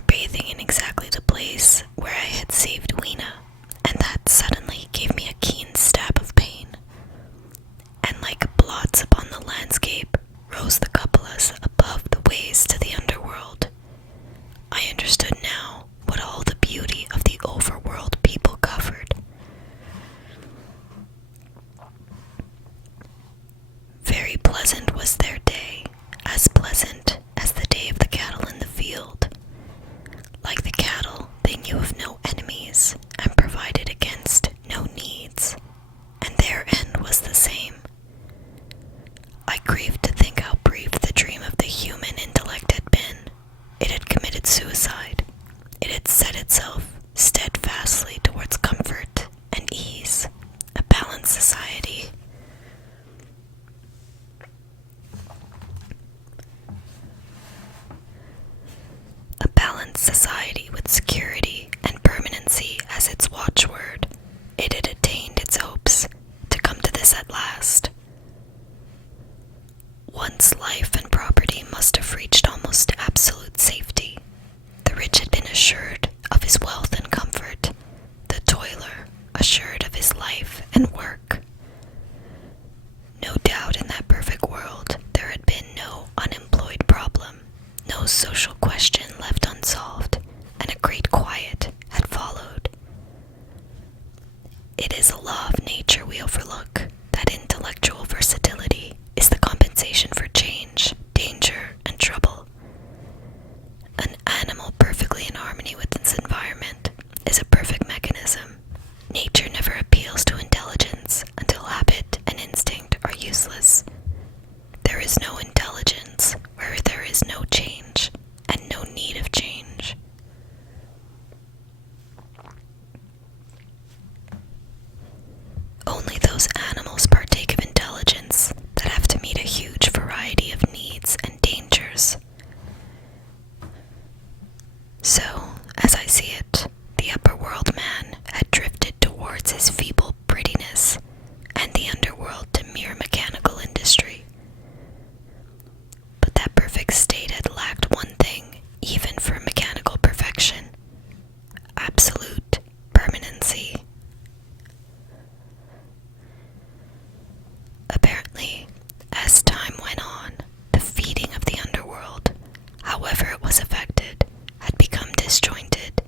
or bathing in exactly the place where I had saved Weena, and that suddenly gave me a keen stab of pain. And like blots upon the landscape rose the cupolas above the ways to the underworld. I understood now what all the beauty of the overworld people covered. Very pleasant was their day, as pleasant as the day of the cattle in the field. Like the cattle, they knew of no enemies and provided against no needs, and their end was the same. I grieved to think how brief the dream of the human intellect had been. It had committed suicide. It had set itself steadfastly towards comfort and ease, a balanced society. A balanced society with security and permanency as its watchword. It had attained its hopes to come to this at last. Once life and property must have reached almost absolute safety. The rich had been assured of his wealth and comfort, the toiler assured of his life and work. No doubt in that perfect world there had been no unemployed problem, no social question left unsolved, and a great quiet had followed. It is a law of nature we overlook, that intellectual versatility is the compensation for change, danger, and trouble. An animal perfectly in harmony with its environment is a perfect mechanism. Nature never appeals to intelligence until habit and instinct are useless. There is no intelligence where there is no change and no need of change. Only those animals partake of intelligence that have to meet a huge variety of needs and dangers. So, as I see it, the upper world man had drifted towards his feeble prettiness, and the underworld to mere mechanical industry. But that perfect state had lacked one thing, even for mechanical perfection: absolute permanency. Apparently, as time went on, the feeding of the underworld, however it was effected, had become disjointed.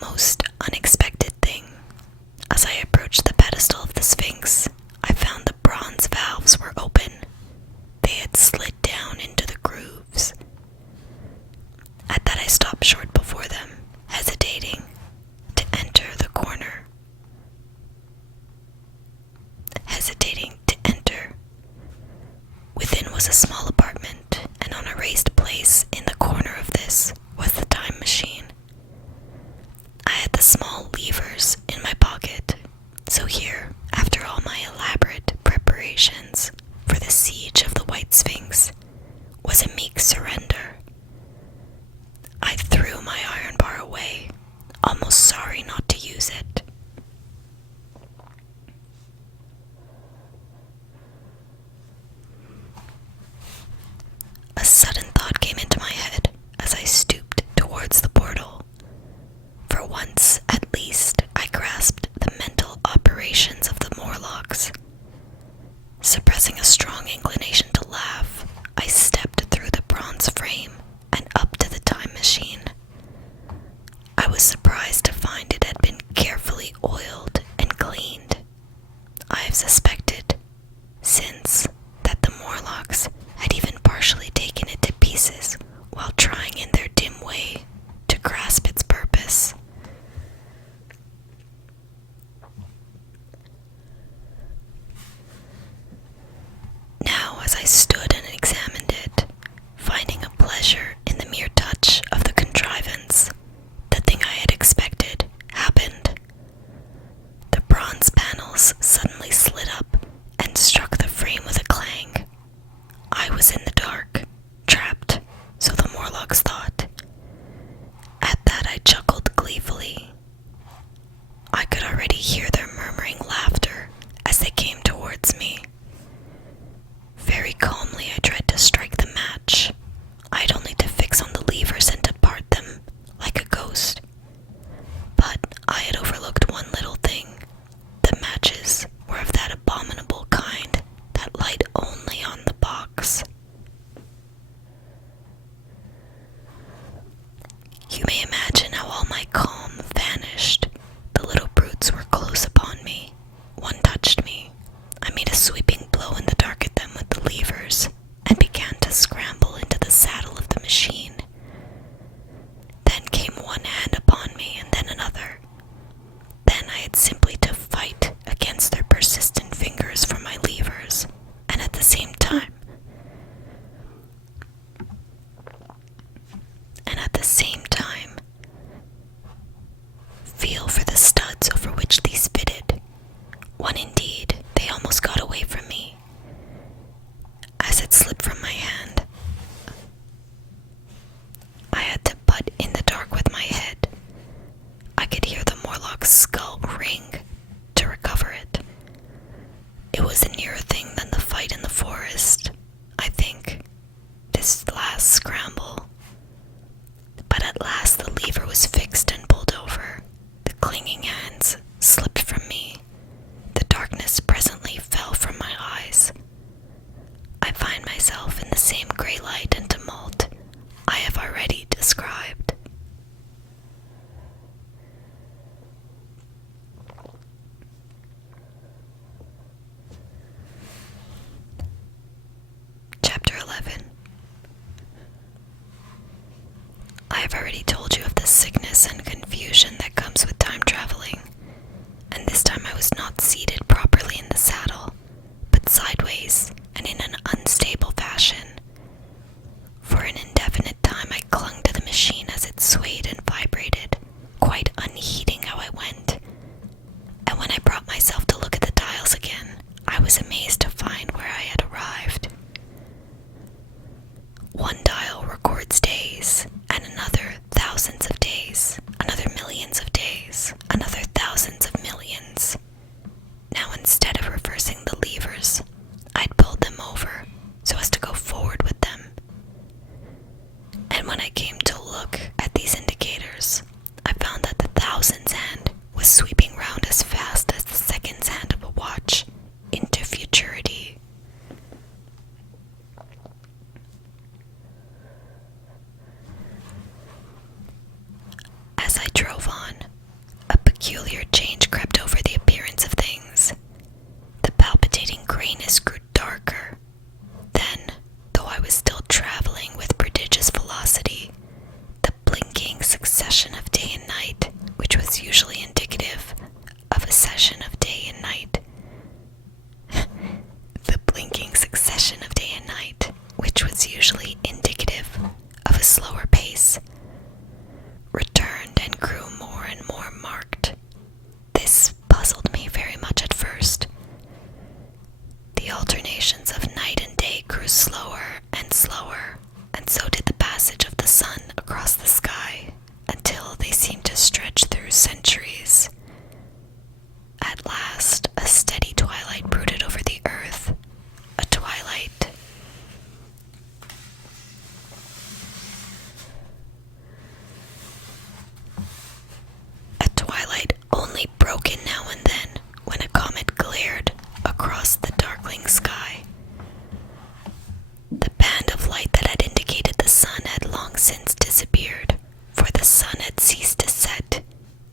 a most unexpected thing. As I approached the pedestal of the Sphinx, I found the bronze valves were open. They had slid down into the grooves. At that I stopped short before them, hesitating to enter the corner. Within was a small apartment, and on a raised place in the corner of this was the time machine. I had the small levers in my pocket, so here, after all my elaborate preparations for the siege of the White Sphinx, was a meek surrender. I threw my iron bar away, almost sorry not to use it. A sudden thought came into my head as I stooped towards the portal. For once, at least, I grasped the mental operations of the Morlocks. Suppressing a strong inclination to laugh, I stepped through the bronze frame and up to the time machine. I was surprised to find it had been carefully oiled and cleaned. I have suspected since that the Morlocks had even partially taken it to pieces while trying in their dim way to grasp its purpose. Now, as I stood and examined it, finding a pleasure in the mere touch of the contrivance, the thing I had expected happened. The bronze panels suddenly slid up and struck the frame with a clang. I was in the dark, trapped, so the Morlocks thought. At that I chuckled gleefully. I could already hear their murmuring laughter as they came towards me. Very calmly I tried to strike the match. I had only to fix on the levers and to part them like a ghost. But I had overlooked one little thing. The matches were of that abominable kind that light only on the box. You may imagine how all my calm vanished. The little brutes were close upon me. One touched me. I made a sweeping blow in the dark at them with the levers and began to scramble into the saddle of the machine. Then came one hand upon me and then another. Then I had simply to fight against their persistent fingers for my levers, and at the same time, feel for the studs over which these fitted. One indeed, they almost got away from me. As it slipped from my hand, I had to butt in the dark with my head. I could hear the Morlock's skull ring to recover it. It was a nearer thing than the fight in the forest, I think, this last scramble. But at last the lever was fixed and pulled over. The clinging hands slipped from me. The darkness presently fell from my eyes. I find myself in the same grey light and tumult I have already described.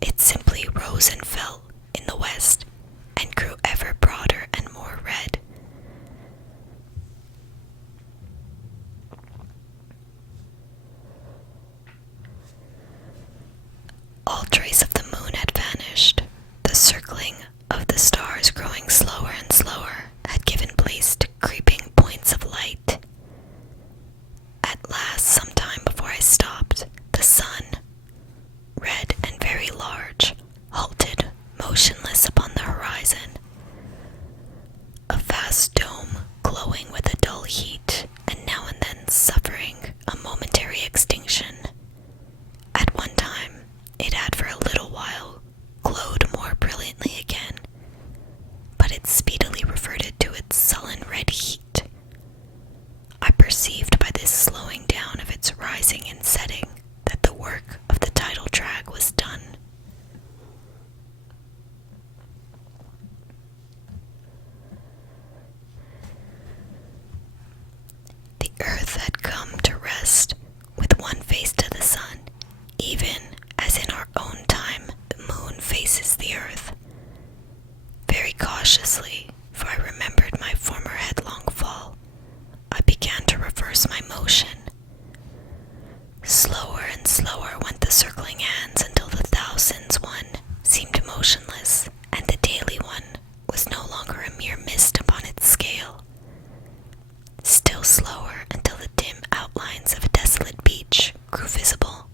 It simply rose and fell in the west and grew ever broader and more red. All trace of the moon had vanished. The circling of the stars, growing slower and slower, had given place to creeping points of light. At last, some time before I stopped, the sun, red and very large, halted motionless upon the horizon. A vast dome, glowing with a dull heat, and now and then suffering a momentary extinction. At one time, it had for a little while glowed more brilliantly again, but it speedily reverted to its sullen red heat. I perceived by this slowing down of its rising and setting that the work of the tidal drag was done. The earth had come to rest with one face to the sun, even as in our own time the moon faces the earth. Very cautiously, for I remembered my former headlong fall, I began to reverse my motion. Slower and slower went the circling hands until the thousands one seemed motionless, and the daily one was no longer a mere mist upon its scale. Still slower until the dim outlines of a desolate beach grew visible.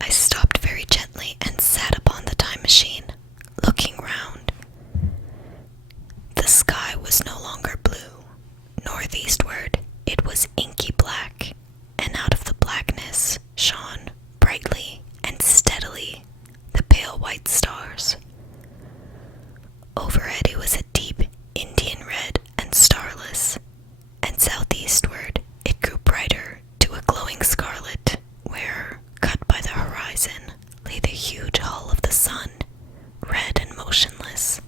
I stopped very gently and sat upon the time machine, looking round. The sky was no longer blue. Northeastward, it was inky black, and out of the blackness shone brightly and steadily the pale white stars. Overhead it was a deep Indian red and starless, and southeastward it grew brighter to a glowing scarlet, where, cut by the horizon, lay the huge hull of the sun, red and motionless.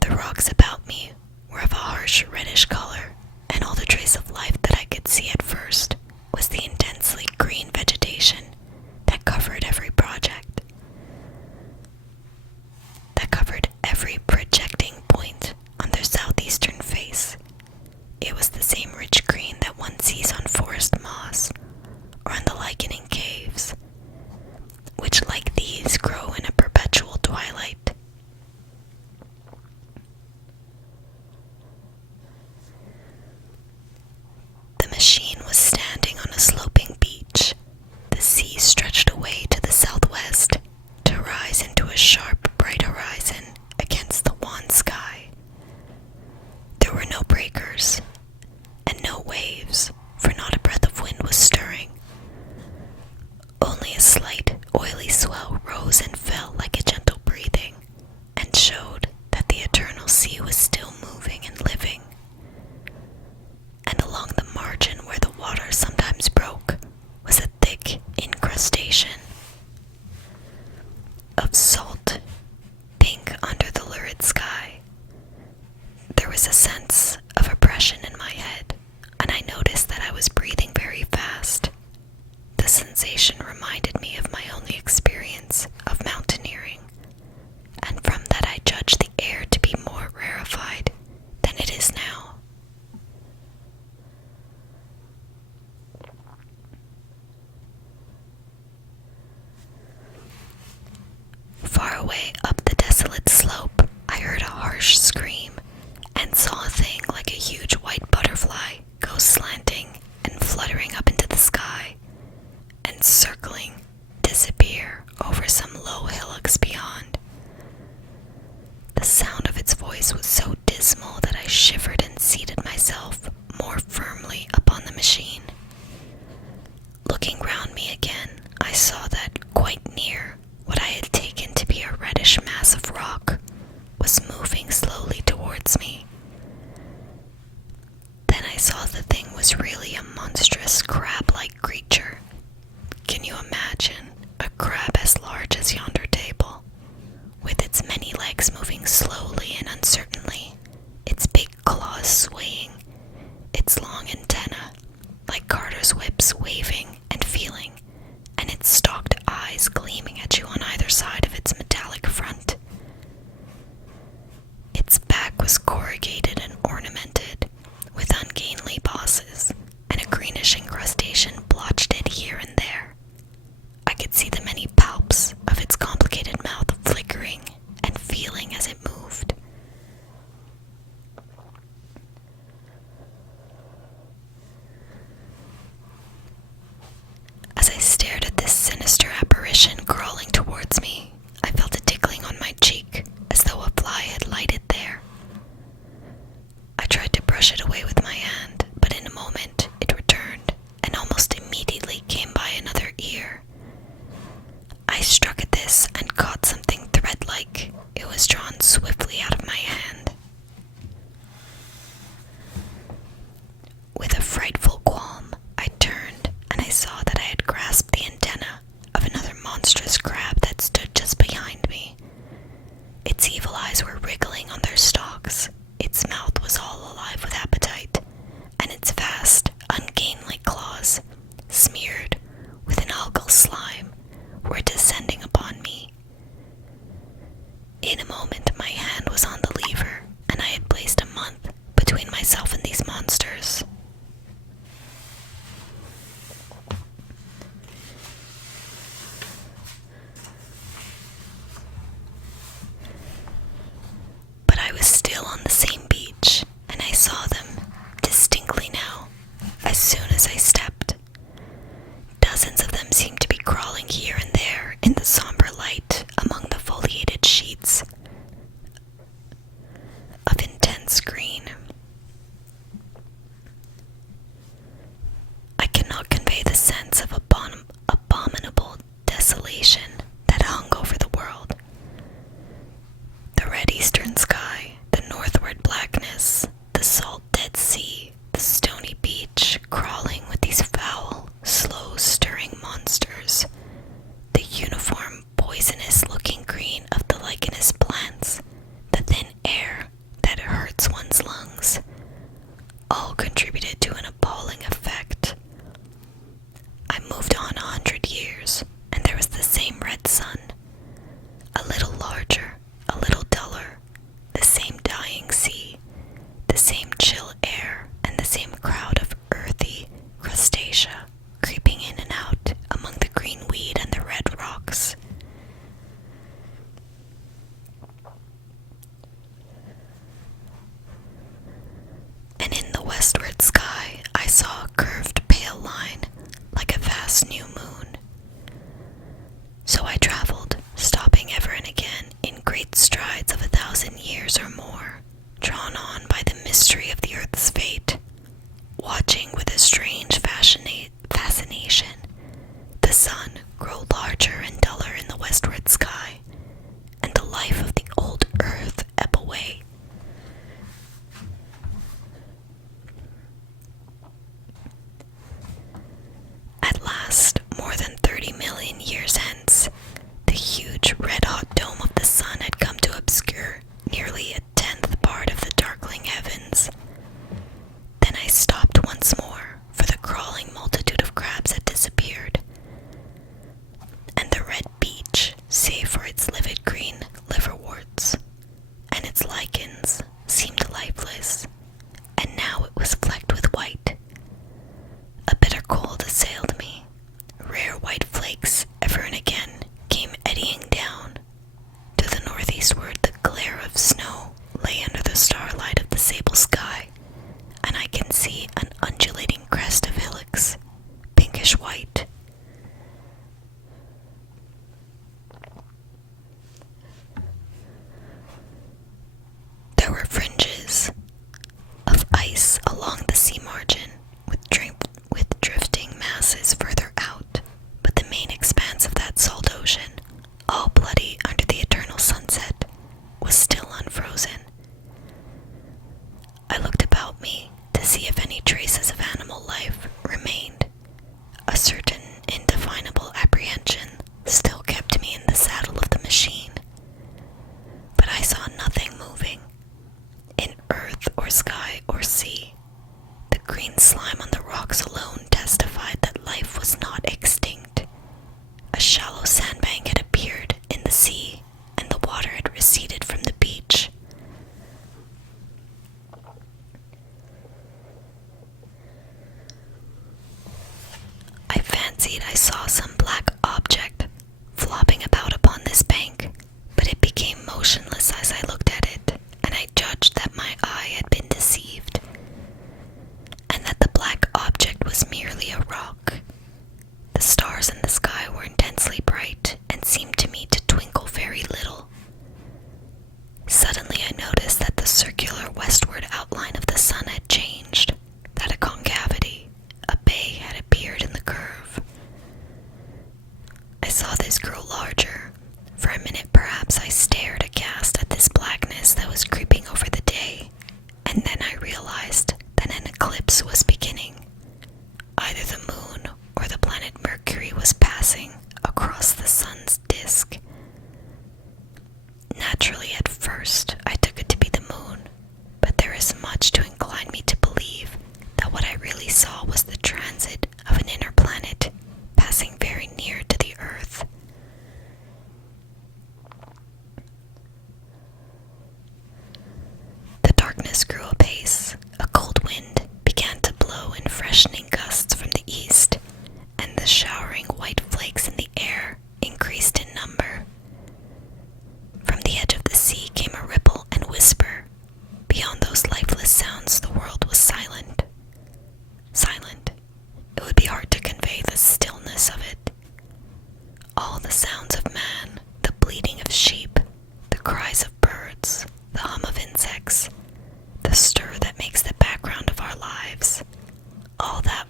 The rocks about me were of a harsh reddish color, and all the trace of life that I could see at first was the intensely green vegetation that covered every projecting point on their southeastern face. It was the same rich green that one sees on forest moss or on the lickening caves, which like these grow in a perpetual twilight. The machine was standing on a sloping beach. The sea stretched away to the southwest to rise into a sharp, bright horizon against the wan sky. There were no breakers and no waves, for not a breath of wind was stirring. Only a slight, oily swell rose and fell like a gentle breathing, and showed that the eternal sea was still moving and living. And along the margin where the water sometimes broke was a thick incrustation of salt, pink under the lurid sky. There was a sense of oppression in my head, and I noticed that I was breathing very fast. The sensation reminded me of my only experience of mountaineering, and from that I judged the air to be more rarefied than it is now. Far away up the desolate slope, I heard a harsh scream and saw a thing like a huge white butterfly go slanting and fluttering up into the sky and circling, disappear over some low hillocks beyond. The sound of its voice was so dismal that I shivered and seated myself more firmly upon the machine. Looking round me again, I saw that quite near what I had taken to be a reddish mass of rock was moving slowly towards me. Then I saw the thing was really a monstrous crab-like creature. Can you imagine a crab as large as yonder table, with its many legs moving slowly and uncertainly, corrugated and ornamented, with ungainly bosses, and a greenish incrustation blotched it here and there. I could see the many palps of its complicated mouth flickering and feeling as it moved. As I stared at this sinister apparition crawling towards me, I felt a tickling on my cheek, as though a fly had lighted there. I tried to brush it away with my hand, but in a moment it returned, and almost immediately came by another ear. I struck at this and caught something thread-like. It was drawn swiftly out of my hand. With a frightful qualm, I turned, and I saw that I had grasped the antenna of another monstrous crab that stood just behind me. Its evil eyes were wriggling on their stalks, its mouth was all alive with appetite, and its vast, ungainly claws, smeared with an algal slime, were descending upon me. In a moment my hand was on the lever, and I had placed a month between myself and these monsters. But I was still on the same beach, and I saw them distinctly now, as soon as I stepped. Dozens of them seemed to be crawling here and there in the somber light among the foliated sheets of intense green. I cannot convey the sense of abominable desolation that hung over the world. The red eastern sky, the northward blackness, the salt Dead Sea, the stony beach crawling with these foul, slow-stirring monsters, the uniform, poisonous-looking green of the lichenous plants, the thin air that hurts one's lungs, all contributed to an appalling effect. I moved on 100 years, and there was the same red sun, a little larger, a little duller, the same dying sea, the same chill air, and the same crowd of earthy crustacea creeping in and out among the green weed and the red rocks. And in the westward sky I saw a curved pale line like a vast new moon. So I traveled, stopping ever and again in great strides of 1,000 years or more, drawn on by the mystery of the earth's fate, watching with a strange fascination the sun grow larger and duller in the westward sky, and the life of the old earth ebb away. At last, more than 30 million years hence, the huge red-hot dome of the sun had come to obscure nearly a tenth part of the darkling heavens. Then I stopped once more, for the crawling multitude of crabs had disappeared, and the red beach, save for its livid green liverworts and its lichens, seemed lifeless, and now it was flecked with white. A bitter cold assailed me. Rare white flakes ever and again came eddying down. To the northeastward the glare of snow lay under the starlight of the sable sky, and I can see an undulating crest of hillocks, pinkish white. There were fringes of ice along the sea margin, with drifting masses further out, but the main expanse of that salt ocean, all bloody under the eternal sunset, was still unfrozen. I looked about me to see if any traces of animal life remained. A certain indefinable apprehension still kept me in the saddle of the machine, but I saw nothing moving. In earth or sky or sea, the green slime on the rocks alone testified that life was not extinct. A shallow sandbank had appeared in the sea, and the water had receded from the beach. fancied I saw some black object flopping about upon this bank, but it became motionless as I looked at it, and I judged that my eye had been deceived, and that the black object was merely a rock. The stars in the sky were intensely bright and seemed to me to twinkle very little. Suddenly I noticed that the circular westward outline of the sun had changed, that a concavity, a bay, had appeared in the curve. I saw this grow larger. For a minute perhaps I stared aghast at this blackness that was creeping over the day, and then I realized that an eclipse was beginning. Either the moon or the planet Mercury was passing across the sun's disk. Naturally, at first, I took it to be the moon, but there is much to incline me to believe that what I really saw was the transit of an inner planet passing very near to the Earth. The darkness grew apace. A cold wind began to blow in freshening gusts from the east, and the showering white flakes in the air increased in number. From the edge of the sea came a ripple and whisper. Beyond those lifeless sounds, the world was silent. Silent. It would be hard to convey the stillness of it. All the sounds of man, the bleating of sheep, the cries of birds, the hum of insects, the stir that makes the background of our lives, all that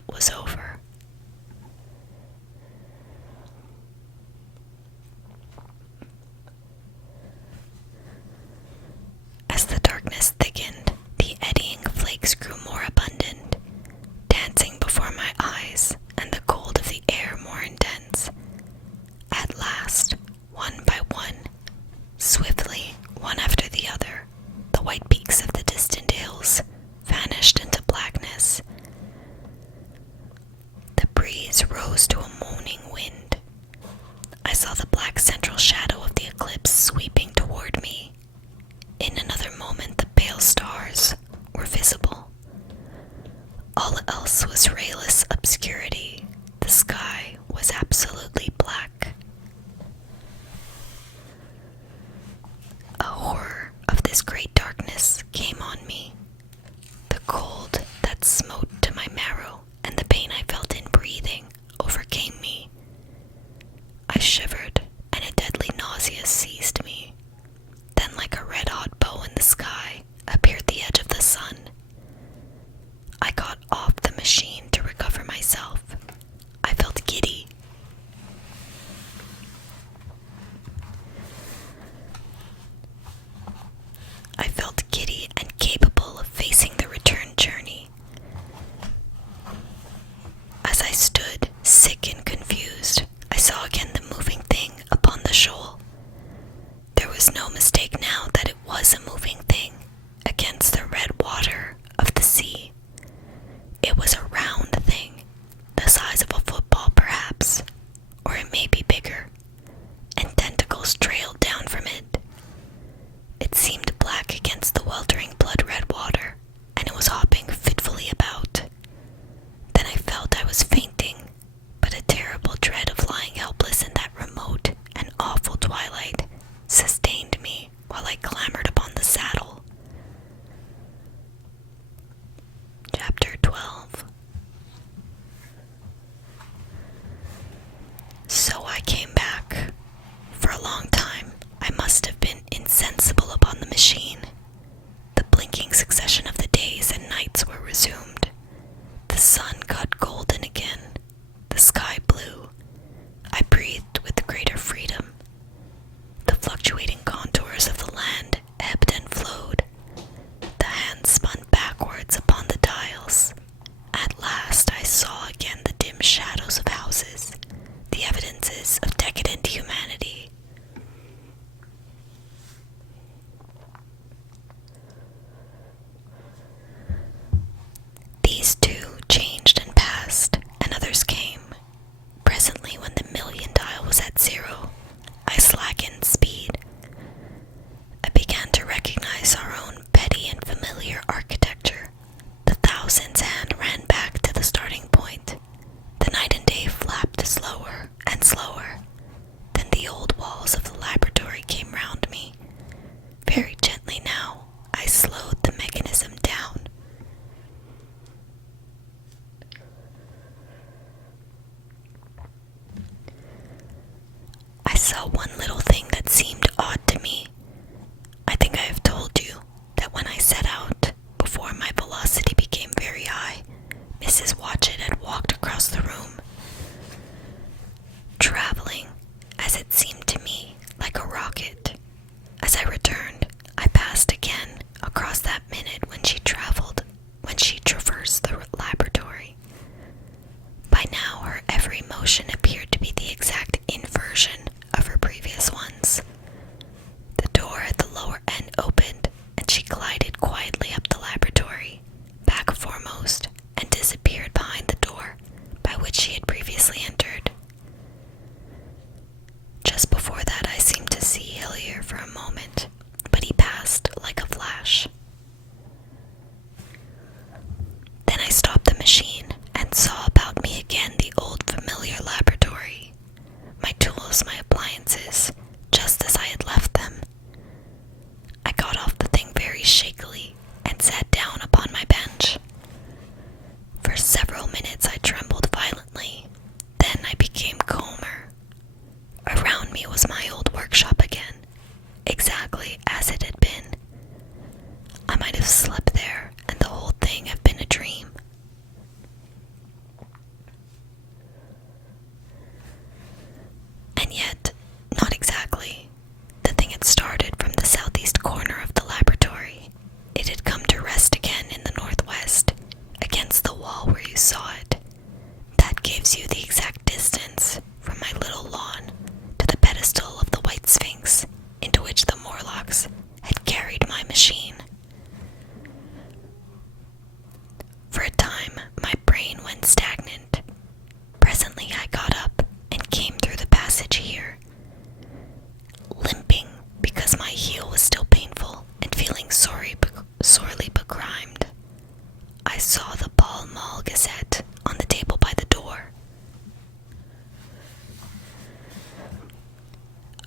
I saw the Pall Mall Gazette on the table by the door.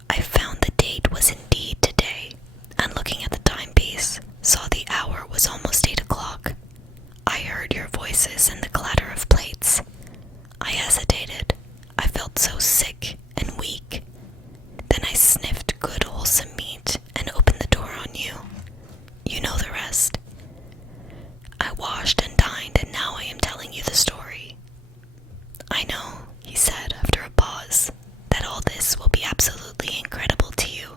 I found the date was indeed today, and looking at the timepiece, saw the hour was almost 8 o'clock. I heard your voices and the clatter of plates. I hesitated. I felt so sick and weak. Then I sniffed good wholesome meat and opened the door on you. You know the rest. I washed and dined, and now I am telling you the story. I know, he said after a pause, that all this will be absolutely incredible to you.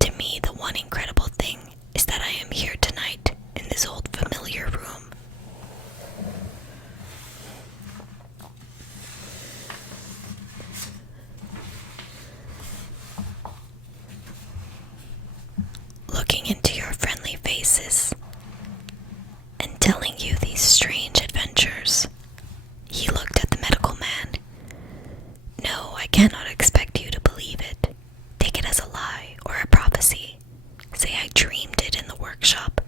To me, the one incredible thing is that I am here tonight in this old familiar room. Looking into your friendly faces and telling you these strange adventures. He looked at the medical man. No, I cannot expect you to believe it. Take it as a lie or a prophecy. Say I dreamed it in the workshop.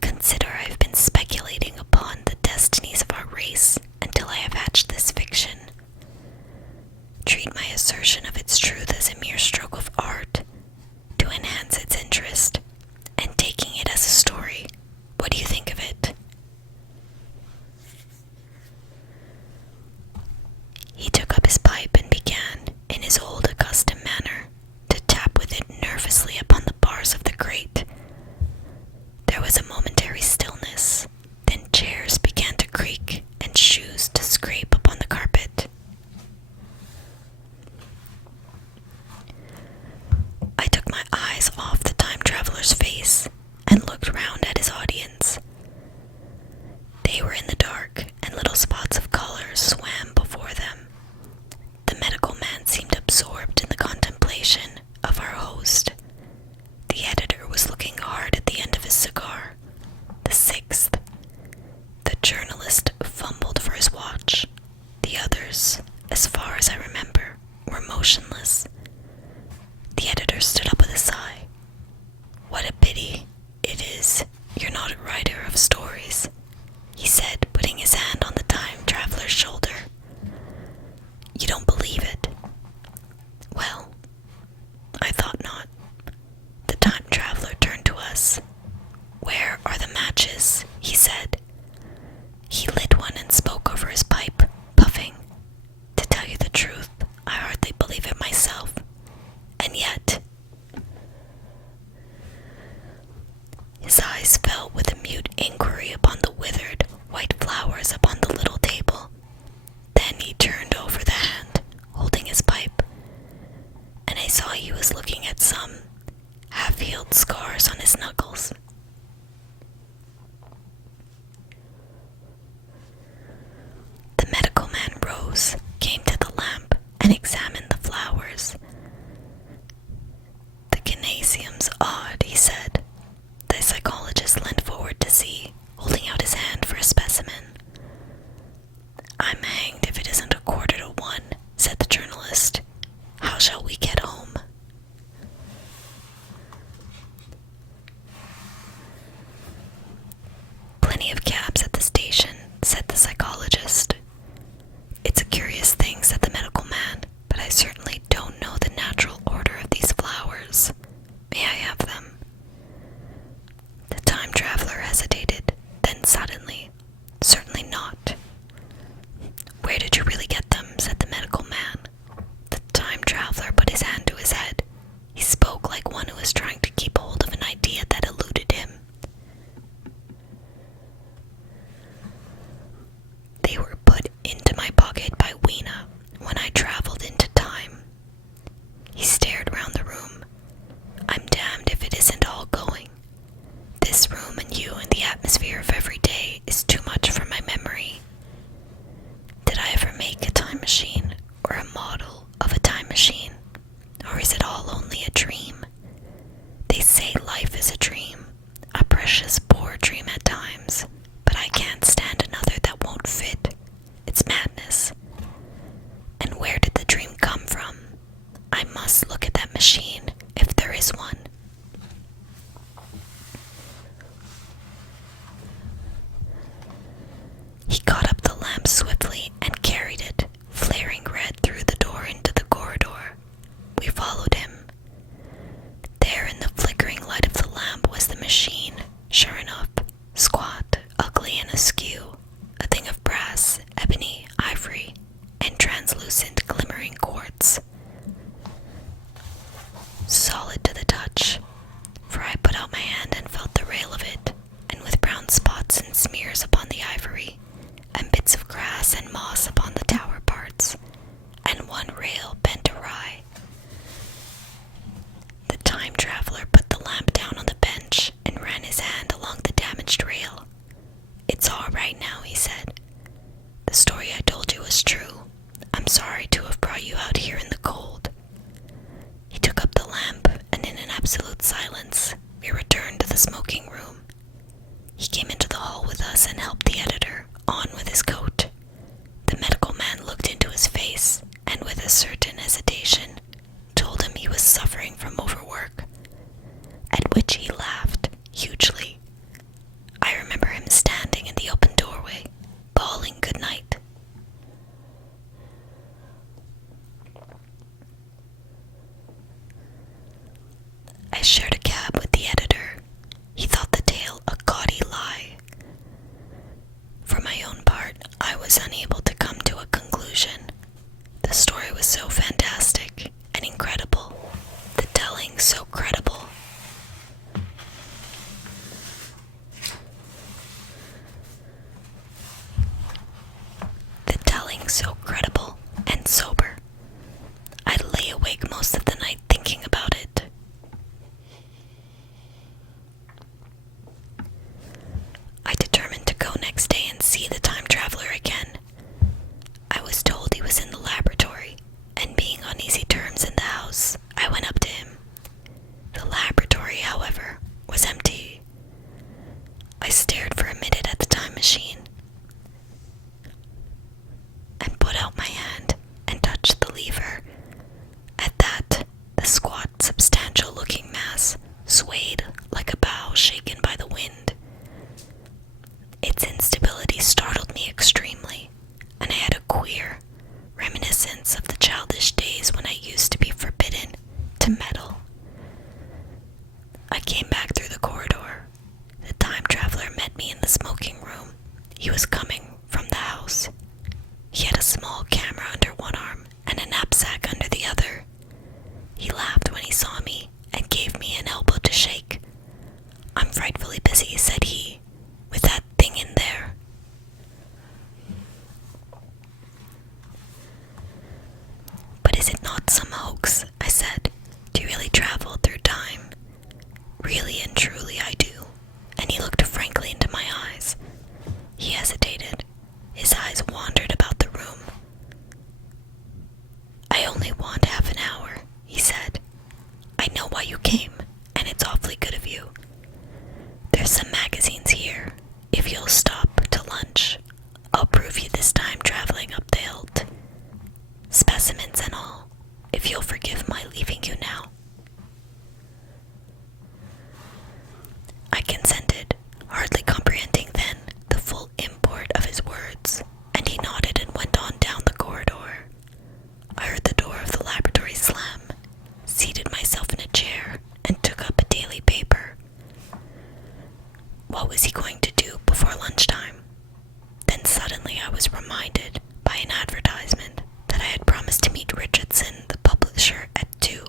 Consider I've been speculating upon the destinies of our race until I have hatched this fiction. Treat my assertion of its truth as a mere stroke of art to enhance its interest, and taking it as a story. What do you think of it? He took up his pipe and began, in his old accustomed manner, to tap with it nervously upon the bars of the grate. There was a momentary stillness, then chairs began to creak and shoes to scrape upon the carpet. I took my eyes off the time traveler's face and looked round at his audience. They were in the dark, and little spots of color swam before them. The medical man seemed absorbed in the contemplation of our host. The editor was looking hard at the end of his cigar. The sixth. The journalist fumbled for his watch. The others, as far as I remember, were motionless. The editor stood up with a sigh. What a pity it is you're not a writer of stories, he said, putting his hand on the time traveler's shoulder. You don't believe it? Well, I thought not. The time traveler turned to us. Where are the matches? He said. He lit one and spoke over his pipe, puffing. To tell you the truth, I hardly believe it myself. And yet... His eyes fell with a mute inquiry upon the withered, white flowers upon the little table. Then he turned over the hand, holding his pipe, and I saw he was looking at some half-healed scars on his knuckles. The medical man rose, came to the lamp, and examined the flowers. The gymnasium's odd, he said. The psychologist leaned forward to see, holding out his hand for a specimen. I'm hanged if it isn't 1:45, said the journalist. How shall we get home? Plenty of cabs at the station, said the psychologist. It's a curious thing, said the medical man, but I certainly don't know the natural order of these flowers. May I have them? The time traveler hesitated, then suddenly, certainly not. Where did you really get them? Said the medical man. The time traveler put his hand to his head. He spoke like one who was trying to keep hold of an idea that eluded him. They were put into my pocket by Weena when I traveled into time. He stared round the room. I'm damned if it isn't all going. This room and you and the atmosphere of every day is too much for my memory. Did I ever make a time machine, or a model of a time machine? Or is it all only a dream? They say life is a dream, a precious poor dream at times, but I can't stand another that won't fit. It's madness. And where did the dream come from? I must look at that machine, if there is one. glass and helped the editor on with his coat. The medical man looked into his face and, with a certain hesitation, told him he was suffering from overwork, at which he laughed hugely. I remember him standing in the open doorway, bawling good night. I shared a cab with the editor. He thought the tale a gaudy lie. For my own part, I was unable to come to a conclusion. The story was so fantastic and incredible, the telling so credible. The telling so credible and sober. I lay awake most of the night thinking about it. I determined to go next day and see the time traveler again. I was told he was in the laboratory, and being on easy terms in the house, I went up to him. The laboratory, however, was empty. I stared for a minute at the time machine, and put out my hand and touched the lever. At that, the squat, substantial-looking mass swayed like a bough shaken by the wind. Its instability startled me extremely, and I had a queer reminiscence of the childish days when I used to be forbidden to meddle. I came back through the corridor. The time traveler met me in the smoking room. He was coming from the house. He had a small camera under one arm and a knapsack under the other. He laughed when he saw me and gave me an elbow to shake. "I'm frightfully busy," said he, "with that thing in there." "But is it not some hoax?" I said. "Do you really travel through time?" "Really and truly I do." And he looked frankly into my eyes. He hesitated. His eyes wandered about the room. "I only want half an hour," he said. "I know why you came, and it's awfully good of you. There's some magazines here. If you'll stop to lunch, I'll prove you this time traveling up the hilt. Specimens and all, if you'll forgive my leaving you now." I consented, hardly comprehending then the full import of his words, and he nodded and went on down the corridor. I heard the door of the laboratory slam, seated myself in a chair, and took up a daily paper. What was he going to do before lunchtime? Then suddenly I was reminded by an advertisement that I had promised to meet Richardson, the publisher, at 2.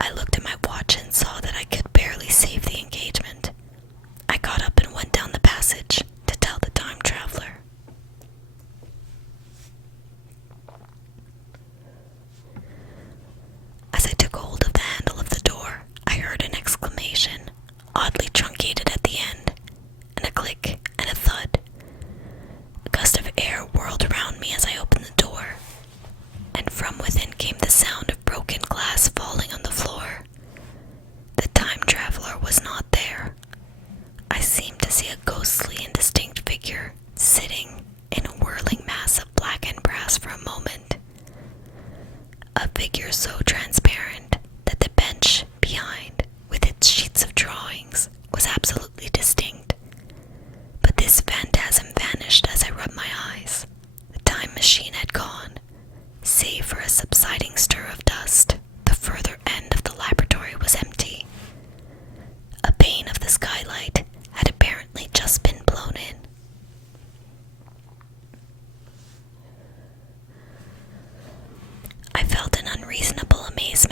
I looked at my watch and saw that I could barely save the engagement. I got up and went down the passage to tell the time traveler. As I took hold of the handle of the door, I heard an exclamation, oddly truncated at the end, and a click and a thud. A gust of air whirled around me as I opened the door, and from within came the sound of broken glass falling on the floor. The time traveler was not there. I seemed to see a ghostly, indistinct figure sitting in a whirling mass of blackened brass for a moment. A figure so transparent that the bench behind, with its sheets of drawings, was absolutely distinct. But this phantasm vanished as I rubbed my eyes. The time machine had gone, save for a subsiding stir of dust. The further end of the laboratory was empty. A pane of the skylight had apparently just been blown in. I felt an unreasonable amazement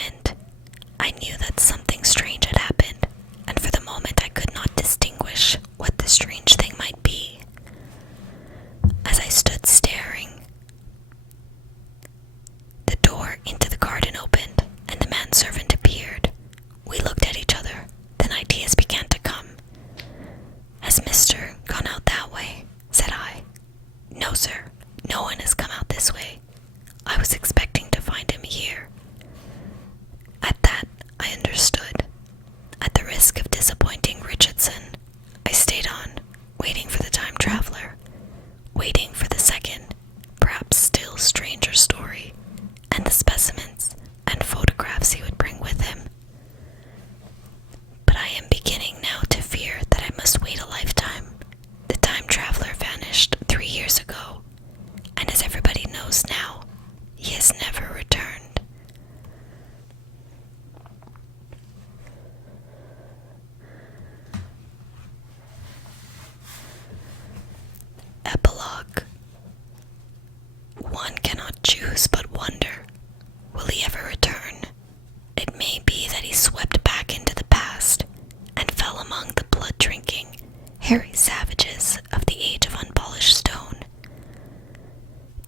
hairy savages of the age of unpolished stone,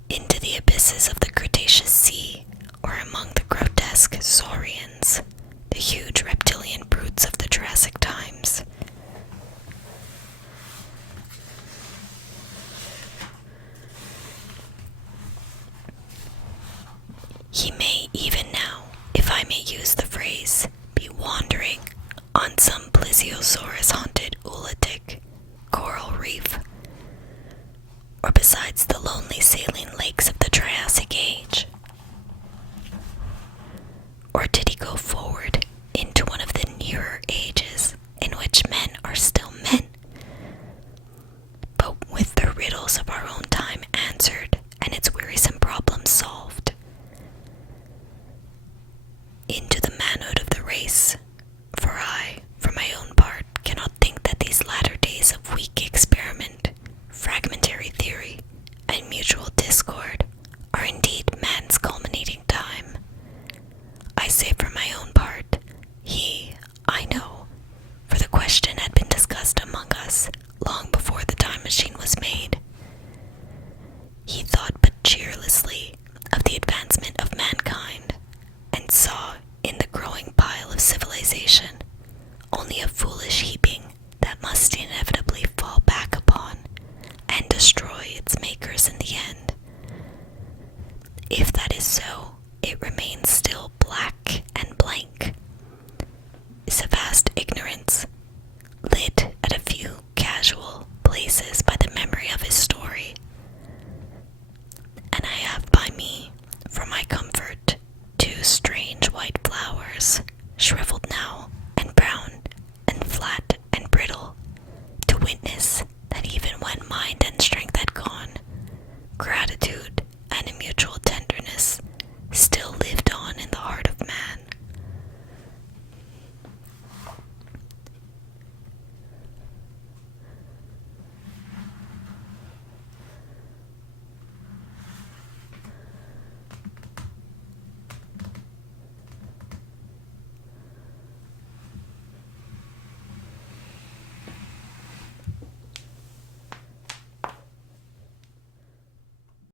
into the abysses of the Cretaceous Sea, or among the grotesque saurians, the huge reptilian brutes of the Jurassic times. He may even now, if I may use the phrase, be wandering on some plesiosaurus-haunted oolitic coral reef, or besides the lonely saline lakes of the Triassic Age. Or did he go forward into one of the nearer ages in which men are still men, but with the riddles of our own time answered and its wearisome problems solved? Into the manhood of the race, for I, for my own part, cannot think that these latter days of weak